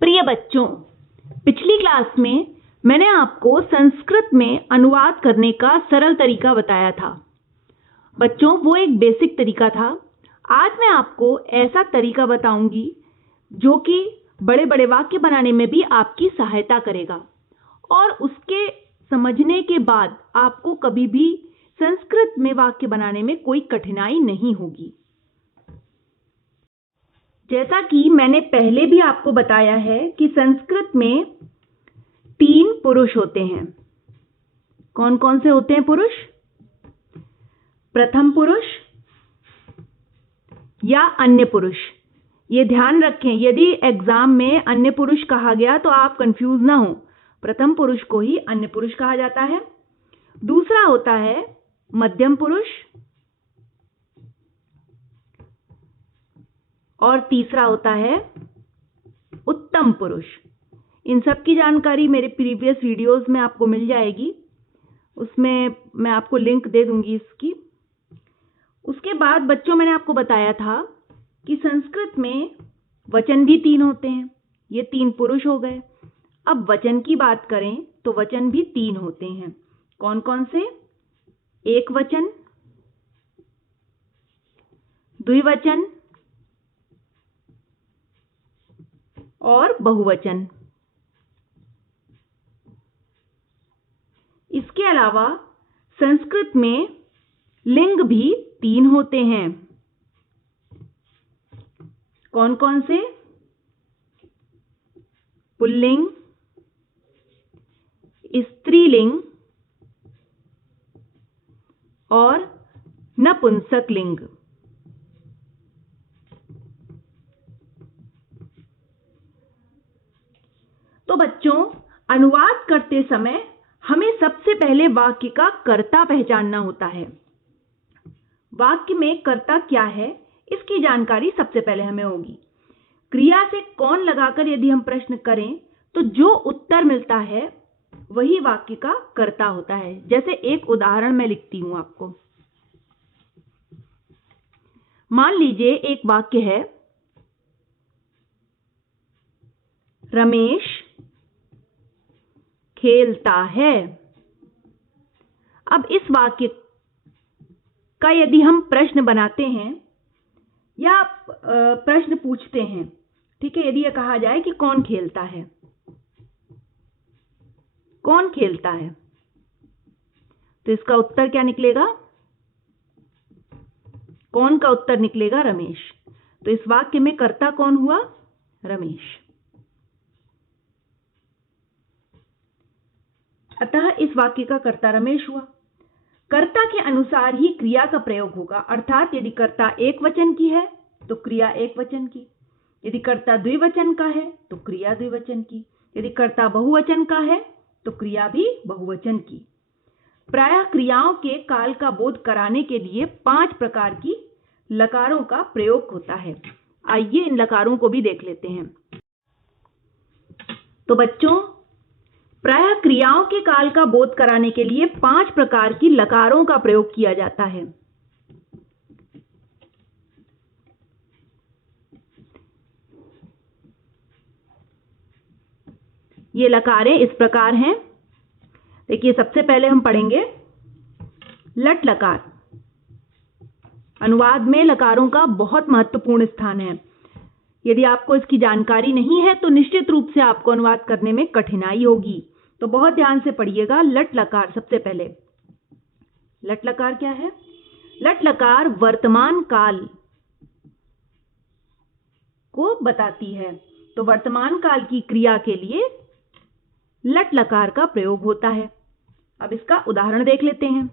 प्रिय बच्चों, पिछली क्लास में मैंने आपको संस्कृत में अनुवाद करने का सरल तरीका बताया था। बच्चों, वो एक बेसिक तरीका था। आज मैं आपको ऐसा तरीका बताऊंगी जो कि बड़े बड़े वाक्य बनाने में भी आपकी सहायता करेगा और उसके समझने के बाद आपको कभी भी संस्कृत में वाक्य बनाने में कोई कठिनाई नहीं होगी। जैसा कि मैंने पहले भी आपको बताया है कि संस्कृत में 3 पुरुष होते हैं। कौन कौन से होते हैं पुरुष? प्रथम पुरुष या अन्य पुरुष। ये ध्यान रखें, यदि एग्जाम में अन्य पुरुष कहा गया तो आप कंफ्यूज ना हो। प्रथम पुरुष को ही अन्य पुरुष कहा जाता है। दूसरा होता है मध्यम पुरुष और तीसरा होता है उत्तम पुरुष। इन सब की जानकारी मेरे प्रीवियस वीडियोस में आपको मिल जाएगी, उसमें मैं आपको लिंक दे दूंगी इसकी। उसके बाद बच्चों, मैंने आपको बताया था कि संस्कृत में वचन भी 3 होते हैं। ये 3 पुरुष हो गए। अब वचन की बात करें तो वचन भी 3 होते हैं। कौन कौन से? एक वचन, द्विवचन और बहुवचन। इसके अलावा संस्कृत में लिंग भी 3 होते हैं। कौन कौन से? पुल्लिंग, स्त्रीलिंग और नपुंसक लिंग। तो बच्चों, अनुवाद करते समय हमें सबसे पहले वाक्य का कर्ता पहचानना होता है। वाक्य में कर्ता क्या है, इसकी जानकारी सबसे पहले हमें होगी। क्रिया से कौन लगाकर यदि हम प्रश्न करें तो जो उत्तर मिलता है वही वाक्य का कर्ता होता है। जैसे एक उदाहरण मैं लिखती हूं आपको। मान लीजिए एक वाक्य है, रमेश खेलता है। अब इस वाक्य का यदि हम प्रश्न बनाते हैं या प्रश्न पूछते हैं, ठीक है, यदि यह कहा जाए कि कौन खेलता है, कौन खेलता है, तो इसका उत्तर क्या निकलेगा? कौन का उत्तर निकलेगा? रमेश। तो इस वाक्य में कर्ता कौन हुआ? रमेश। अतः इस वाक्य का कर्ता रमेश हुआ। कर्ता के अनुसार ही क्रिया का प्रयोग होगा, अर्थात यदि कर्ता एक वचन की है तो क्रिया एक वचन की, यदि कर्ता द्विवचन का है तो क्रिया द्विवचन की, यदि कर्ता बहुवचन का है तो क्रिया भी बहुवचन की। प्रायः क्रियाओं के काल का बोध कराने के लिए 5 प्रकार की लकारों का प्रयोग होता है। आइए इन लकारों को भी देख लेते हैं। तो बच्चों, प्रायः क्रियाओं के काल का बोध कराने के लिए 5 प्रकार की लकारों का प्रयोग किया जाता है। ये लकारें इस प्रकार हैं। देखिए, सबसे पहले हम पढ़ेंगे लट लकार। अनुवाद में लकारों का बहुत महत्वपूर्ण स्थान है। यदि आपको इसकी जानकारी नहीं है तो निश्चित रूप से आपको अनुवाद करने में कठिनाई होगी। तो बहुत ध्यान से पढ़िएगा। लट लकार, सबसे पहले लट लकार क्या है? लट लकार वर्तमान काल को बताती है। तो वर्तमान काल की क्रिया के लिए लट लकार का प्रयोग होता है। अब इसका उदाहरण देख लेते हैं।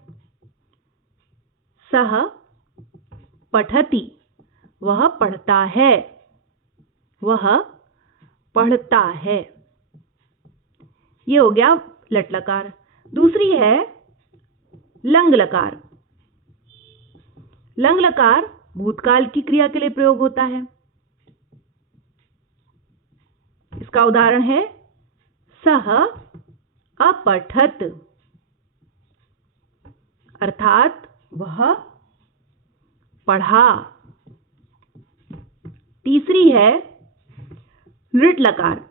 सह पठति, वह पढ़ता है, वह पढ़ता है। ये हो गया लट लकार। दूसरी है लंग लकार। लंग लकार भूतकाल की क्रिया के लिए प्रयोग होता है। इसका उदाहरण है सह अपठत, अर्थात वह पढ़ा। तीसरी है लृट लकार।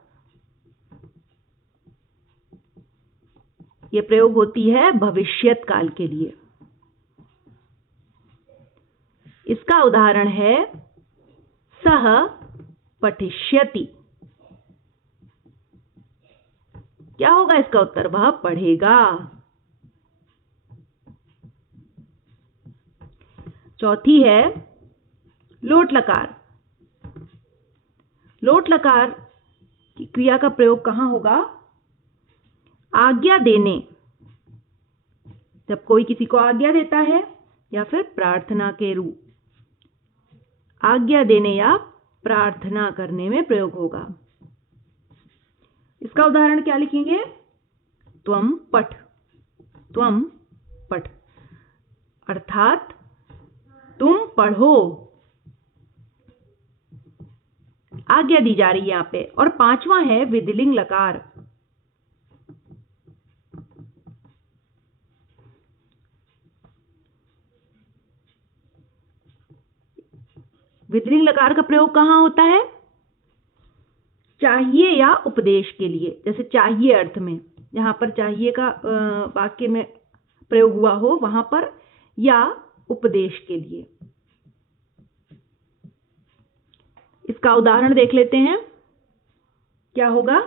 ये प्रयोग होती है भविष्यत काल के लिए। इसका उदाहरण है सः पठिष्यति। क्या होगा इसका उत्तर? वह पढ़ेगा। चौथी है लोट लकार। लोट लकार की क्रिया का प्रयोग कहां होगा? आज्ञा देने, जब कोई किसी को आज्ञा देता है, या फिर प्रार्थना के रूप, आज्ञा देने या प्रार्थना करने में प्रयोग होगा। इसका उदाहरण क्या लिखेंगे? त्वम पठ। त्वम पठ अर्थात तुम पढ़ो, आज्ञा दी जा रही है यहां पे। और पांचवा है विधिलिंग लकार। विधिलिंग लकार का प्रयोग कहां होता है? चाहिए या उपदेश के लिए। जैसे चाहिए अर्थ में, जहां पर चाहिए का वाक्य में प्रयोग हुआ हो वहां पर, या उपदेश के लिए। इसका उदाहरण देख लेते हैं। क्या होगा?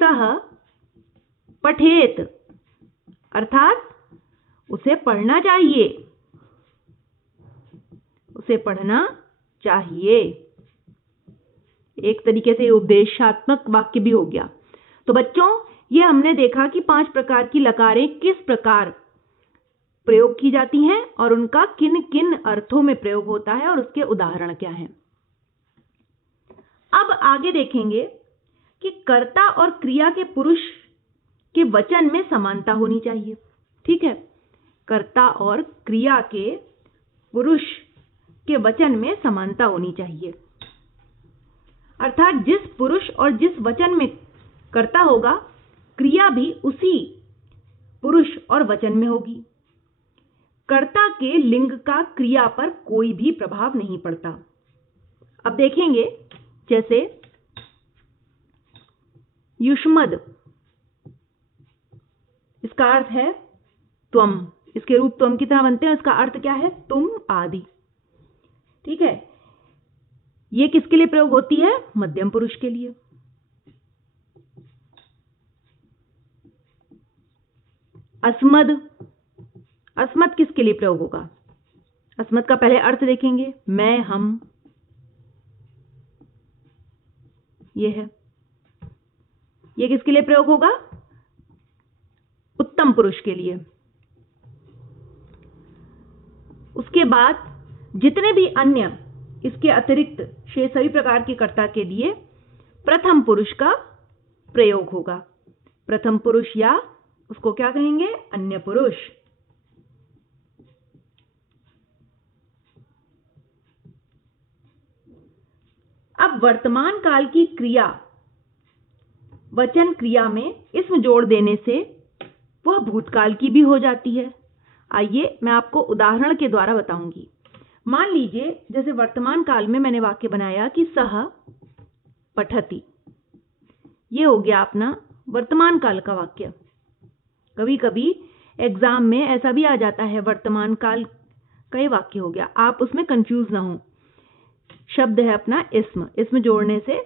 सः पठेत अर्थात उसे पढ़ना चाहिए, उसे पढ़ना चाहिए। एक तरीके से उपदेशात्मक वाक्य भी हो गया। तो बच्चों, ये हमने देखा कि 5 प्रकार की लकारें किस प्रकार प्रयोग की जाती हैं और उनका किन किन अर्थों में प्रयोग होता है और उसके उदाहरण क्या हैं। अब आगे देखेंगे कि कर्ता और क्रिया के पुरुष के वचन में समानता होनी चाहिए। ठीक है, कर्ता और क्रिया के पुरुष के वचन में समानता होनी चाहिए। अर्थात जिस पुरुष और जिस वचन में कर्ता होगा, क्रिया भी उसी पुरुष और वचन में होगी। कर्ता के लिंग का क्रिया पर कोई भी प्रभाव नहीं पड़ता। अब देखेंगे, जैसे युष्मद, इसका अर्थ है त्वम। इसके रूप त्वम की तरह बनते हैं। इसका अर्थ क्या है? तुम आदि। ठीक है, ये किसके लिए प्रयोग होती है? मध्यम पुरुष के लिए। अस्मद, अस्मद किसके लिए प्रयोग होगा? अस्मद का पहले अर्थ देखेंगे। मैं, हम, ये है। ये किसके लिए प्रयोग होगा? उत्तम पुरुष के लिए। उसके बाद जितने भी अन्य इसके अतिरिक्त शेष सभी प्रकार के कर्ता के लिए प्रथम पुरुष का प्रयोग होगा। प्रथम पुरुष, या उसको क्या कहेंगे? अन्य पुरुष। अब वर्तमान काल की क्रिया वचन क्रिया में इसम जोड़ देने से वह भूतकाल की भी हो जाती है। आइए मैं आपको उदाहरण के द्वारा बताऊंगी। मान लीजिए, जैसे वर्तमान काल में मैंने वाक्य बनाया कि सः पठति। ये हो गया अपना वर्तमान काल का वाक्य। कभी कभी एग्जाम में ऐसा भी आ जाता है, वर्तमान काल का ये वाक्य हो गया। आप उसमें कंफ्यूज ना हो। शब्द है अपना इसम, इसमें जोड़ने से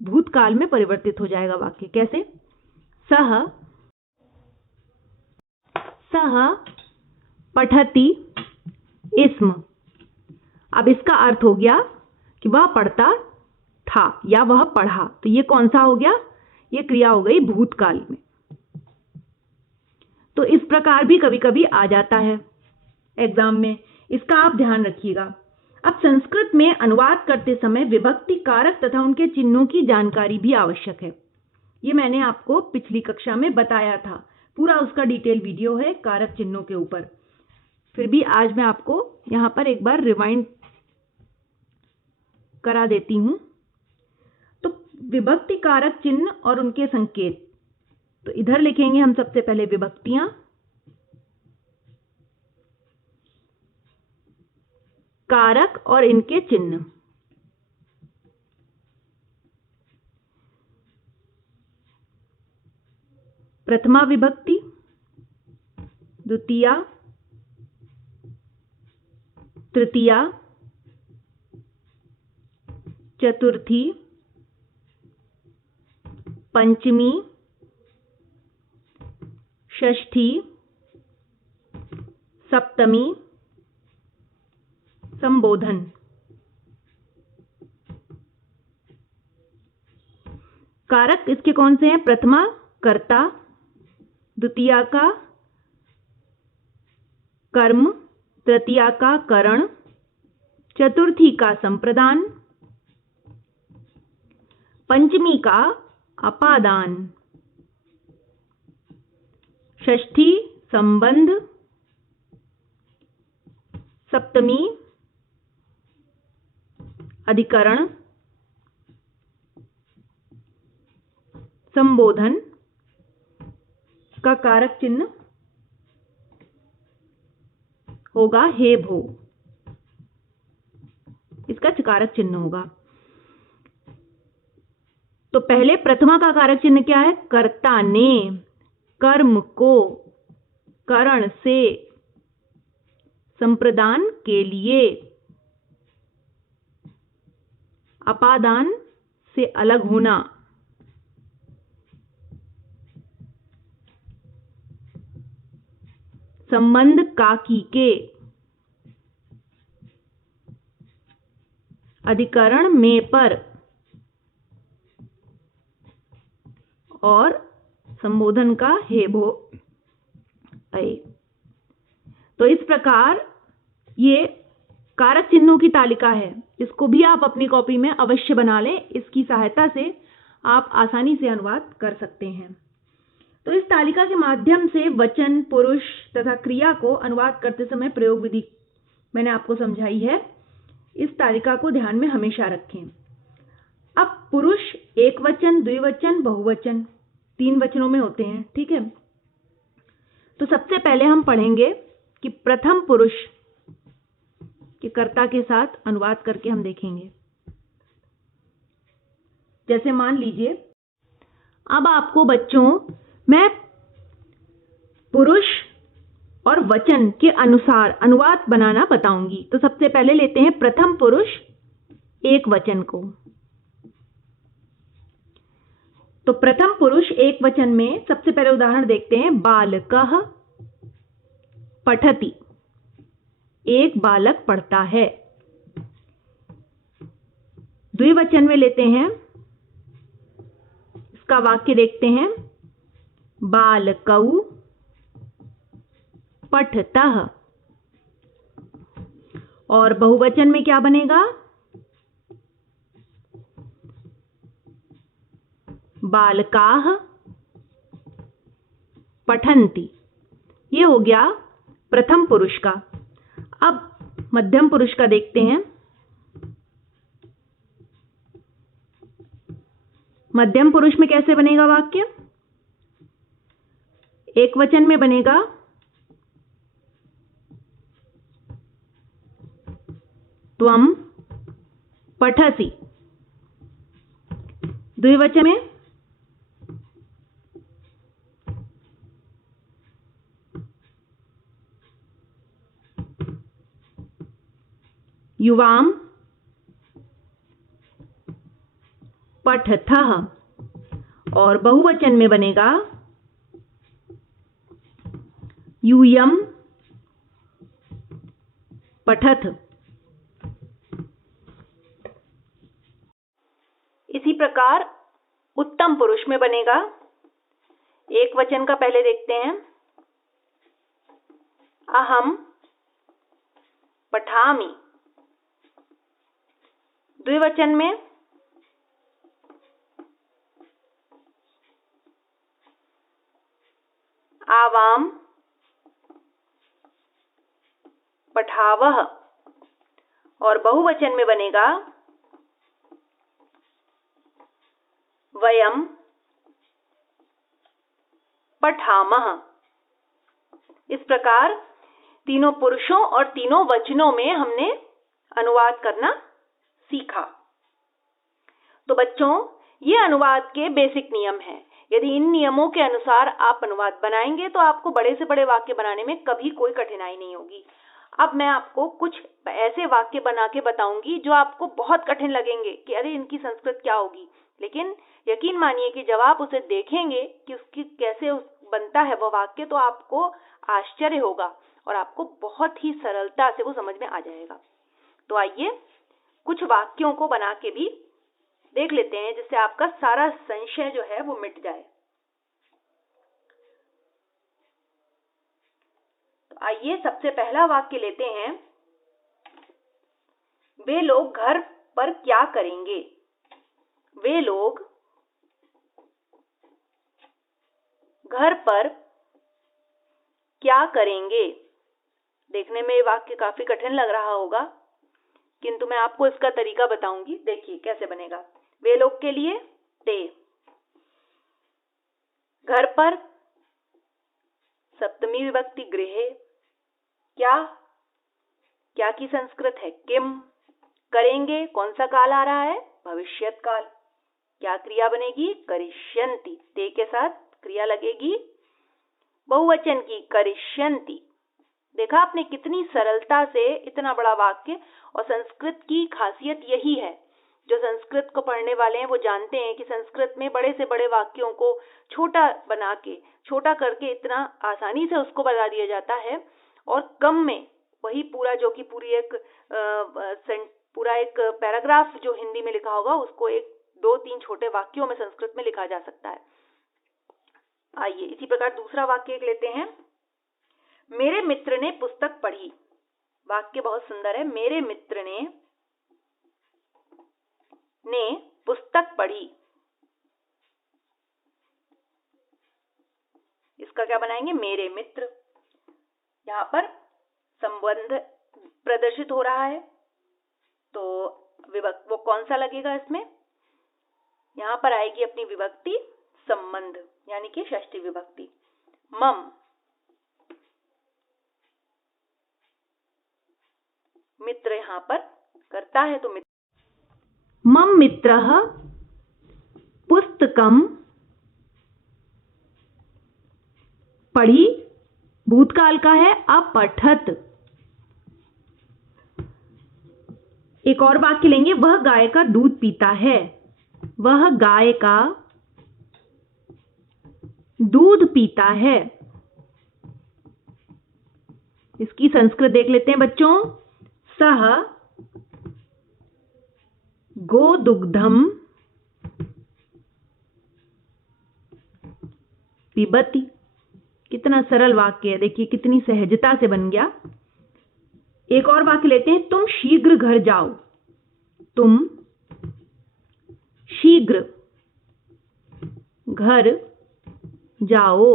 भूतकाल में परिवर्तित हो जाएगा वाक्य। कैसे? सः पठति इसम। अब इसका अर्थ हो गया कि वह पढ़ता था या वह पढ़ा। तो ये कौन सा हो गया? ये क्रिया हो गई भूतकाल में। तो इस प्रकार भी कभी कभी आ जाता है एग्जाम में, इसका आप ध्यान रखिएगा। अब संस्कृत में अनुवाद करते समय विभक्ति कारक तथा उनके चिन्हों की जानकारी भी आवश्यक है। ये मैंने आपको पिछली कक्षा में बताया था, पूरा उसका डिटेल वीडियो है कारक चिन्हों के ऊपर। फिर भी आज मैं आपको यहां पर एक बार रिवाइंड करा देती हूं। तो विभक्ति कारक चिन्ह और उनके संकेत, तो इधर लिखेंगे हम सबसे पहले विभक्तियां, कारक और इनके चिन्ह। प्रथमा विभक्ति, द्वितीया, तृतीया, चतुर्थी, पंचमी, षष्ठी, सप्तमी, संबोधन। कारक इसके कौन से हैं? प्रथमा कर्ता, द्वितीया का कर्म, तृतीया का करण, चतुर्थी का संप्रदान, पंचमी का अपादान, षष्ठी संबंध, सप्तमी अधिकरण, संबोधन का कारक चिन्ह होगा हे भो, इसका कारक चिन्ह होगा। तो पहले प्रथमा का कारक चिन्ह क्या है? कर्ता ने कर्म को करण से संप्रदान के लिए, अपादान से अलग होना, संबंध काकी के, अधिकरण में पर, और संबोधन का हे भो अये। तो इस प्रकार ये कारक चिन्हों की तालिका है। इसको भी आप अपनी कॉपी में अवश्य बना लें। इसकी सहायता से आप आसानी से अनुवाद कर सकते हैं। तो इस तालिका के माध्यम से वचन, पुरुष तथा क्रिया को अनुवाद करते समय प्रयोग विधि मैंने आपको समझाई है। इस तालिका को ध्यान में हमेशा रखें। अब पुरुष एक वचन, द्विवचन, बहुवचन 3 वचनों में होते हैं, ठीक है। तो सबसे पहले हम पढ़ेंगे कि प्रथम पुरुष के कर्ता के साथ अनुवाद करके हम देखेंगे। जैसे मान लीजिए अब आपको बच्चों मैं पुरुष और वचन के अनुसार अनुवाद बनाना बताऊंगी। तो सबसे पहले लेते हैं प्रथम पुरुष एक वचन को। तो प्रथम पुरुष एक वचन में सबसे पहले उदाहरण देखते हैं। बालकः पठति, एक बालक पढ़ता है। द्विवचन में लेते हैं, इसका वाक्य देखते हैं। बालकौ पठतः। और बहुवचन में क्या बनेगा? बालकाः पठन्ति। ये हो गया प्रथम पुरुष का। अब मध्यम पुरुष का देखते हैं। मध्यम पुरुष में कैसे बनेगा वाक्य? एक वचन में बनेगा त्वं पठसि। द्विवचन में युवां पठथः। और बहुवचन में बनेगा यूयं पठथ। इसी प्रकार उत्तम पुरुष में बनेगा। एक वचन का पहले देखते हैं। अहम पठामि। द्विवचन में आवां पठावः। और बहुवचन में बनेगा वयं पठामः। इस प्रकार तीनों पुरुषों और तीनों वचनों में हमने अनुवाद करना सीखा। तो बच्चों, ये अनुवाद के बेसिक नियम हैं। यदि इन नियमों के अनुसार आप अनुवाद बनाएंगे तो आपको बड़े से बड़े वाक्य बनाने में कभी कोई कठिनाई नहीं होगी। अब मैं आपको कुछ ऐसे वाक्य बना के बताऊंगी जो आपको बहुत कठिन लगेंगे कि अरे इनकी संस्कृत क्या होगी, लेकिन यकीन मानिए कि जब आप उसे देखेंगे कि उसकी कैसे बनता है वो वाक्य, तो आपको आश्चर्य होगा और आपको बहुत ही सरलता से वो समझ में आ जाएगा। तो आइए कुछ वाक्यों को बना के भी देख लेते हैं जिससे आपका सारा संशय जो है वो मिट जाए। तो आइए सबसे पहला वाक्य लेते हैं, वे लोग घर पर क्या करेंगे। वे लोग घर पर क्या करेंगे। देखने में ये वाक्य काफी कठिन लग रहा होगा, किंतु मैं आपको इसका तरीका बताऊंगी। देखिए कैसे बनेगा। वे लोग के लिए ते, घर पर सप्तमी विभक्ति गृहे, क्या की संस्कृत है किम, करेंगे कौन सा काल आ रहा है भविष्यत काल, क्या क्रिया बनेगी करिष्यन्ति, ते के साथ क्रिया लगेगी बहुवचन की करिष्यन्ति। देखा आपने कितनी सरलता से इतना बड़ा वाक्य। और संस्कृत की खासियत यही है, जो संस्कृत को पढ़ने वाले हैं वो जानते हैं कि संस्कृत में बड़े से बड़े वाक्यों को छोटा बना के, छोटा करके इतना आसानी से उसको बता दिया जाता है, और कम में वही पूरा जो कि पूरा एक पैराग्राफ जो हिंदी में लिखा होगा उसको एक 2-3 छोटे वाक्यों में संस्कृत में लिखा जा सकता है। आइए इसी प्रकार दूसरा वाक्य एक लेते हैं, मेरे मित्र ने पुस्तक पढ़ी। वाक्य बहुत सुंदर है, मेरे मित्र ने पुस्तक पढ़ी। इसका क्या बनाएंगे मेरे मित्र। यहाँ पर संबंध प्रदर्शित हो रहा है, तो वो कौन सा लगेगा इसमें। यहाँ पर आएगी अपनी विभक्ति संबंध, यानी कि षष्ठी विभक्ति। मम मित्र यहाँ पर करता है, तो मम मित्रः पुस्तकम पढ़ी, भूतकाल का है अपठत। एक और वाक्य लेंगे, वह गाय का दूध पीता है। वह गाय का दूध पीता है। इसकी संस्कृत देख लेते हैं बच्चों, सह गोदुग्धम पिबति। कितना सरल वाक्य है, देखिए कितनी सहजता से बन गया। एक और वाक्य लेते हैं, तुम शीघ्र घर जाओ। तुम शीघ्र घर जाओ।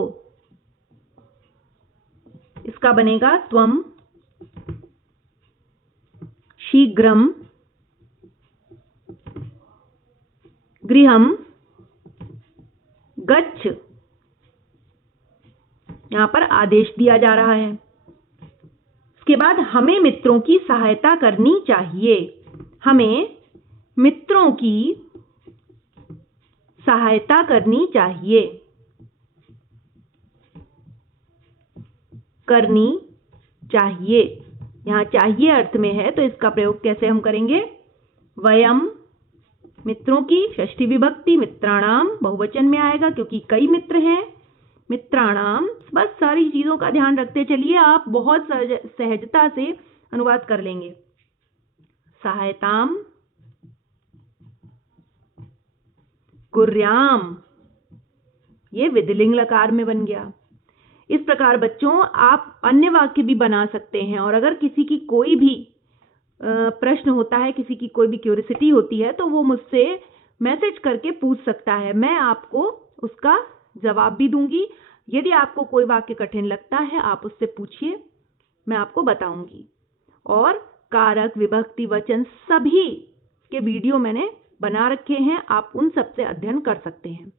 इसका बनेगा त्वम शीघ्रम गृहम गच्छ। यहां पर आदेश दिया जा रहा है। इसके बाद हमें मित्रों की सहायता करनी चाहिए। हमें मित्रों की सहायता करनी चाहिए। करनी चाहिए, यहाँ चाहिए अर्थ में है, तो इसका प्रयोग कैसे हम करेंगे। वयम मित्रों की षष्ठी विभक्ति, मित्राणाम बहुवचन में आएगा क्योंकि कई मित्र हैं। मित्राणाम, बस सारी चीजों का ध्यान रखते चलिए, आप बहुत सहजता से अनुवाद कर लेंगे। सहायताम कुर्याम, ये विधिलिंग लकार में बन गया। इस प्रकार बच्चों आप अन्य वाक्य भी बना सकते हैं, और अगर किसी की कोई भी प्रश्न होता है, किसी की कोई भी क्यूरियोसिटी होती है, तो वो मुझसे मैसेज करके पूछ सकता है, मैं आपको उसका जवाब भी दूंगी। यदि आपको कोई वाक्य कठिन लगता है आप उससे पूछिए, मैं आपको बताऊंगी। और कारक, विभक्ति, वचन सभी के वीडियो मैंने बना रखे हैं, आप उन सब से अध्ययन कर सकते हैं।